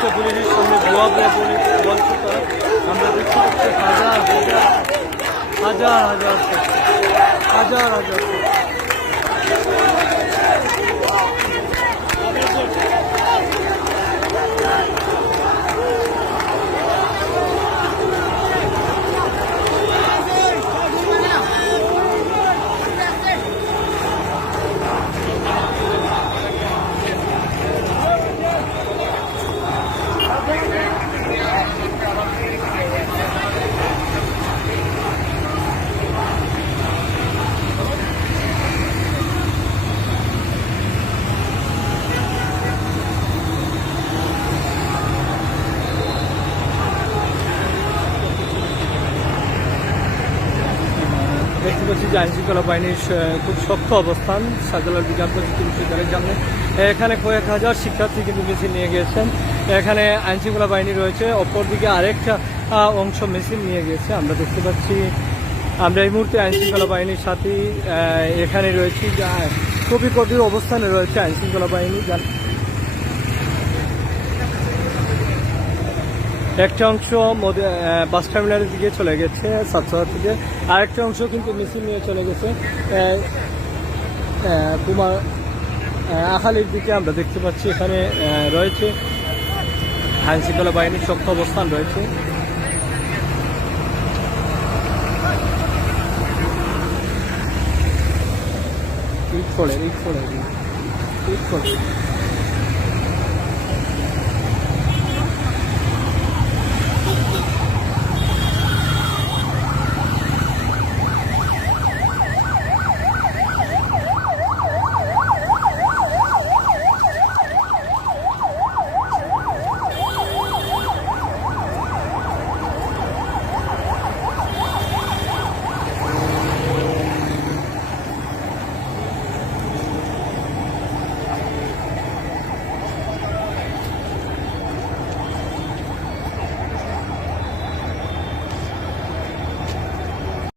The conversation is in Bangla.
হচ্ছে পুলিশের সামনে ভুয়া ভুয়া বলছে তারা। আমরা দেখতে পাচ্ছি হাজার হাজার হাজার হাজার হাজার দেখতে পাচ্ছি যে আইনশৃঙ্খলা বাহিনীর খুব শক্ত অবস্থান শাহজালাল বিজ্ঞান প্রযুক্তি বিশ্ববিদ্যালয়ের সামনে। এখানে কয়েক হাজার শিক্ষার্থী কিন্তু মিছিল নিয়ে গিয়েছেন। এখানে আইনশৃঙ্খলা বাহিনী রয়েছে, অপরদিকে আরেকটা অংশ মিছিল নিয়ে গিয়েছে। আমরা দেখতে পাচ্ছি, আমরা এই মুহূর্তে আইনশৃঙ্খলা বাহিনীর সাথে এখানে রয়েছি। খুবই কঠিন অবস্থানে রয়েছে আইনশৃঙ্খলা বাহিনী। একটা অংশ বাস টার্মিনালের দিকে চলে গেছে ছাত্রছাত্রীদের, আরেকটা অংশ কিন্তু মিছিল নিয়ে চলে গেছে কুমার আখালির দিকে। আমরা দেখতে পাচ্ছি এখানে রয়েছে আইনশৃঙ্খলা বাহিনীর শক্ত অবস্থান রয়েছে। ইট পড়ে